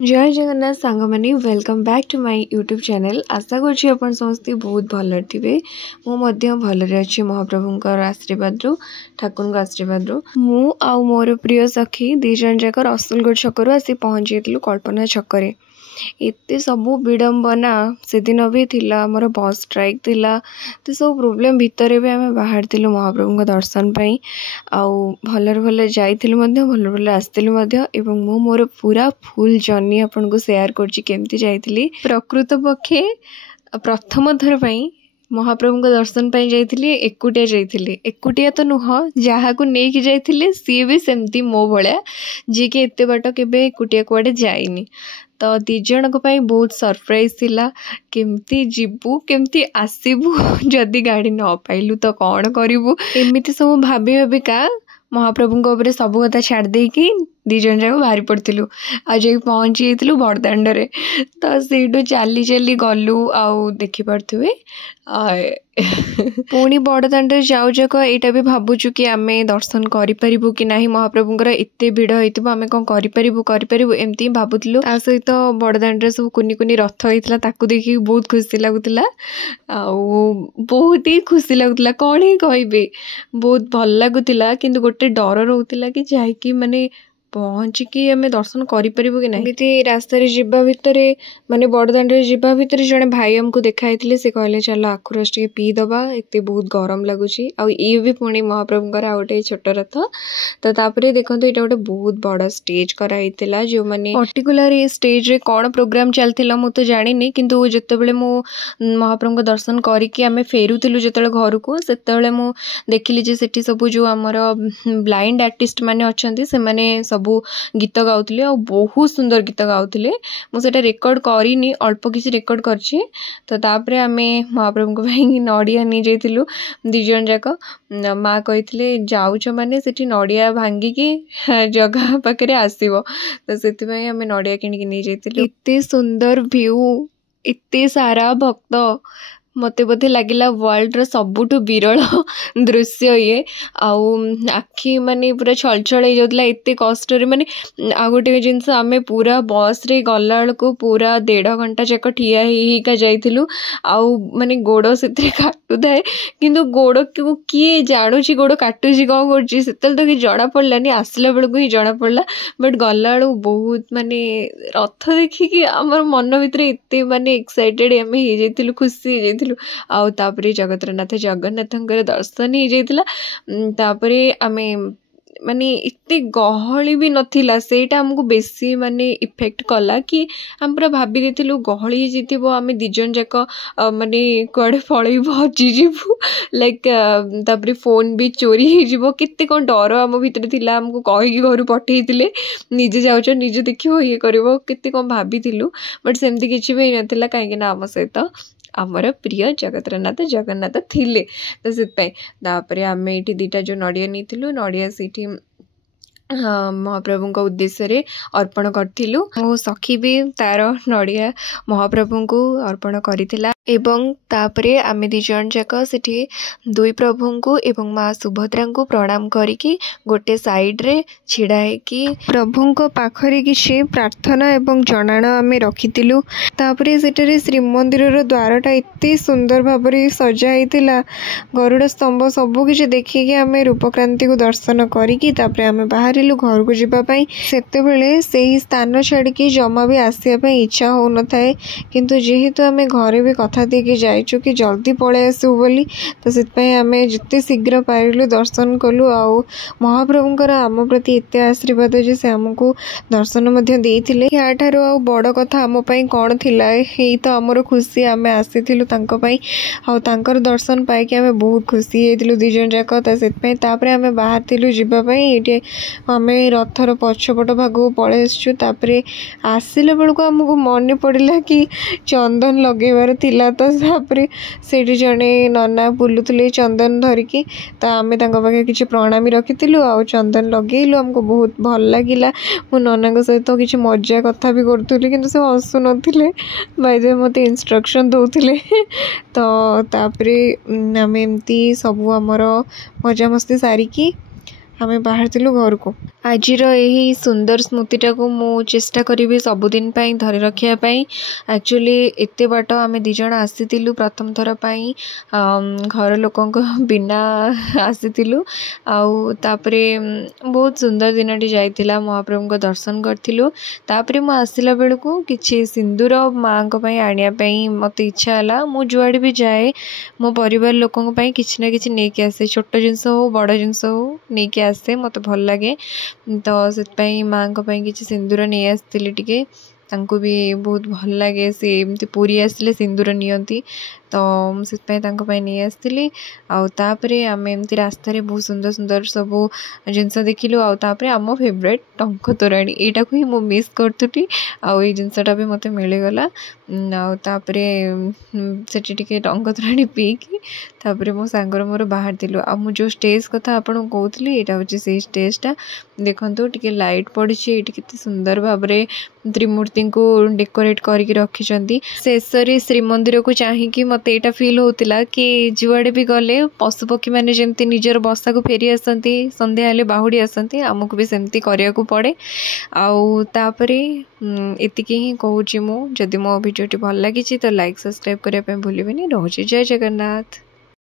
जय जगन्नाथ सांग मैंने welcome back to my YouTube channel. आशा करुँच आप समस्ते बहुत भल थे। भलरे अच्छे महाप्रभुंकर आशीर्वाद ठाकुर आशीर्वाद मु आ मोर प्रिय सखी दी जन जाक रसुलगढ़ छकरू आसी पहुँची कल्पना छकरे। एते सबू विडंबना से दिन भी थिला आमर बस स्ट्राइक थिला तो सब प्रोब्लेम भितर भी आम बाहर थिलु महाप्रभु दर्शन पाई आउ भलर भल जाइथिलु मध्य भलर भल आस्थिलु मध्य एवं मु मोर पूरा फुल जर्नी आपन को शेयर करछि केमती जाइथिली। प्रकृत पक्षे प्रथम थर पई महाप्रभु को दर्शन पाई जाइथिली एकुटिया जाइथिली। एकुटिया तो नुह जहाकू नेकी जाइथिली सी भी सेमती मो भलिया जी के एते बाट केबे एकुटिया कुआडे जाइनी। तो दी जन को पाई बहुत सरप्राइज थिला केमती जीवु केमती आसीबु जदि गाड़ी न पाइलु तो कौन करिवु एमिति सब भाबी भाबिका महाप्रभु ऊपर सब कथा छाड़ देकी दी जन जाक बाहरी पड़थिलु। आज पहुँची जाइथिलु बड़दाण्डरे तो सीटू चली चली गलु आउ देखि पारथुवे पुणी बड़दाण्डरे जाऊ जाक एटा भी भाबुचु कि आमे दर्शन करि परिबु कि नाही महाप्रभुंकर एते भिड़ होइतिबो आमे कोन करि परिबु एमती भाबुतलु। आ सहित बड़दाण्डरे सब कुनी कुनी रथ होइतला ताकू देखि बहुत खुशी लागुतला आउ बहुत ही खुशी लागुतला कौन ही कहबे बहुत भल लागुतला किंतु गोटे डर रहउतला कि जाइकी माने पहुँचिकी आम दर्शन करें कि ना। एमती रास्तार जीवा भितर माने बड़दाण्डरे जीवा भितर जड़े भाई आमको देखाई से कहले चलो आखुरस टे पीदबा एत बहुत गरम लगुच आ भी पुणी महाप्रभुंर आ गए छोट रथ तो तापर देखो ये गोटे बहुत बड़ स्टेज कराई जो मैंने पर्टिकुलर ये स्टेज रे कौन प्रोग्राम चलता मु तो जानी किंतु जितेबाला मु महाप्रभु दर्शन करके आम फेरुलु जो घर को से देखिली से सब जो आमर ब्लाइंड आर्टिस्ट मैंने अच्छा से मैंने सब गीत गाउले और बहुत सुंदर गीत गाउले मुझे रेकर्ड करनी अल्प किसी रेकर्ड करछि। तो तापर आम महाप्रभु को नड़िया नहीं जाइलु दी जन जाक माँ कही जाऊच मैंने से नड़िया भांगिकी जगह पाखे आसब तो से आम नड़िया किणिकी नहीं जाइलु। एते सुंदर व्यू एते सारा भक्त मते बोधे लगिला वर्ल्ड रो सबुठु विरल दृश्य ये आउ आखि माने पूरा छलछल हो जाउतला एते कष्ट रे माने आ गोटे जिनस आमे पूरा बस रे गला को पूरा 1.5 घंटा जाक ठिया का जाइथिलु आउ माने गोड़ सेतरे काटु थाए किंतु गोड़ को किए जानुची गोड़ काटुची कौन करछि सेतल तो कि जड़ा पड़लानी आसला बेलको ही जड़ा पड़ला बट गला बहुत माने रथ देखिकी हमर मन भीतर एते माने एक्साइटेड आमे हो जाइथिलु खुशी हो आउ तापरे जगतरनाथ जगन्नाथंकर दर्शन हो जाइतिला। तापरे आमे माने इतने गहली भी नथिला सेटा हमको बेसी माने इफेक्ट कला कि हम पूरा भाभी देथिलु गहली जितिबो आमे दिजन जाक माने कुआडे पळैबो हजिजिबु लाइक तापरे फोन भी चोरी हो जिवो केते कोन डर हम भीतर थिला हमको कहि घर पठेइतिले निजे जाउछ निजे देखिबो ये करबो केते कोन भाबीथिलु बट सेमती किछि भी नथिला काहे ना हम सहित आमर प्रिय जगतरनाथ जगन्नाथ थिले तो से आम ये 2टा जो नड़िया नहीं नड़िया से महाप्रभु को उद्देश्य रे अर्पण करथिलु। मो सखी भी तार नड़िया महाप्रभु को अर्पण करिथिला एवं तापरे आमे दी जन जाक सेठी दुई प्रभु को एवं माँ सुभद्रा को प्रणाम करिकी गोटे साइड रे छिड़ा कि प्रभु को पाखरे किछि प्रार्थना एवं जनाण आमे रखितिलु। तापरे सेठरे श्रीमंदिर रो द्वारटा एते सुंदर भाबरे सजा हैतिला गरुड़ स्तंभ सबु किछि देखिकी आमे रूपक्रांति को दर्शन करिकी तापरे आमे बाहरिलु घर को जीवा पई। सेते बेले सेही स्थान छाड़िकी जमा भी आसिया पई इच्छा हो न थाए किंतु जेहेतु आमे घरे भी कथा देके जाइछु कि जल्दी पळे आसु बोली तो सेतपई आमे जिते शीघ्र पारिलु दर्शन कलु आउ महाप्रभुंकर आम प्रति एते आशीर्वाद जे से हमको दर्शन मध्य देइथिले याठारो आउ बड़ कथा आम पई कोन थिला एई तो हमर खुशी आमे आसीथिलु तांको पई आउ तांकर दर्शन पाई कि आमे बहुत खुशी हेतिलु दी जन जाक तो सेतपई तापरे आमे बाहर थिलु जीवा पई एटे आमे रथर पछपट भाग पळे आसछु। तापरे आसिले बेलको हमको मन पड़िला कि चंदन लगेबार थिला तो तापरे सेठी जने नना बुलुतले चंदन धरिकी तो आमे तांको पाखे किछि प्रणामी रखिथिलु आ चंदन लगेइलु हमको बहुत भल लागिला। मो नना सहित किछि मजा कथा भी करथुली किंतु से हसु नथिले बाय द वे मते इंस्ट्रक्शन दउथिले तो तापरे आमे एमती सब हमर मजा मस्ती सारिकी आमे बाहर घर को आज यही सुंदर स्मृतिटा को मु चेष्टा करी सबुदिन धरी रखापी। एक्चुअली एत बाट आम दिज आसी प्रथम थर पाई घर लोक बिना आसीलु आउे बहुत सुंदर दिन जाइला महाप्रभु को दर्शन करूँ। तापर मु आसला बेलू किसी सिंदूर माँ आने मत इच्छा है मु जुआड़े भी जाए मो परिवार लोकों किसी ना कि नहीं आसे छोट जिनस हो बड़ जिनस हो नहीं आसे मत भल लगे तो से माँ किसी सिंदूर नहीं आसती टिके तांको भी बहुत भल लगे सी एमती पूरी आसले सिंदूर नियंती तो से नहीं आसती आउे आम एमती रास्त बहुत सुंदर सुंदर सब जिनस देखिलु आम फेवरेट टंक तोराणी यहाँ को ही मुझे मिस करी आई जिनसटा भी मत मिलगला आउे से टंक तोराणी पीकी तापर मो सांगर मोर बाहर दिलु आ मु जो स्टेज कथा आपन कहूली यहाँ हूँ से स्टेजटा देखो टे लाइट पड़ी ये सुंदर भाव त्रिमूर्ति को डेकोरेट करके रखिंट शेष श्रीमंदिर को चाहिए मत यहाँ फिल होता कि जुआड़े भी गले पशुपक्षी मैंने जमती निजर बसा को फेरी आसती संध्या हेले बाहुड़ी आसती आमको भी सेमती करने को पड़े आउे एतिकी ही कहूँ मु जदि मो भिडियोटी भल लगी तो लाइक सब्सक्राइब करने भूलें। रोचे जय जगन्नाथ।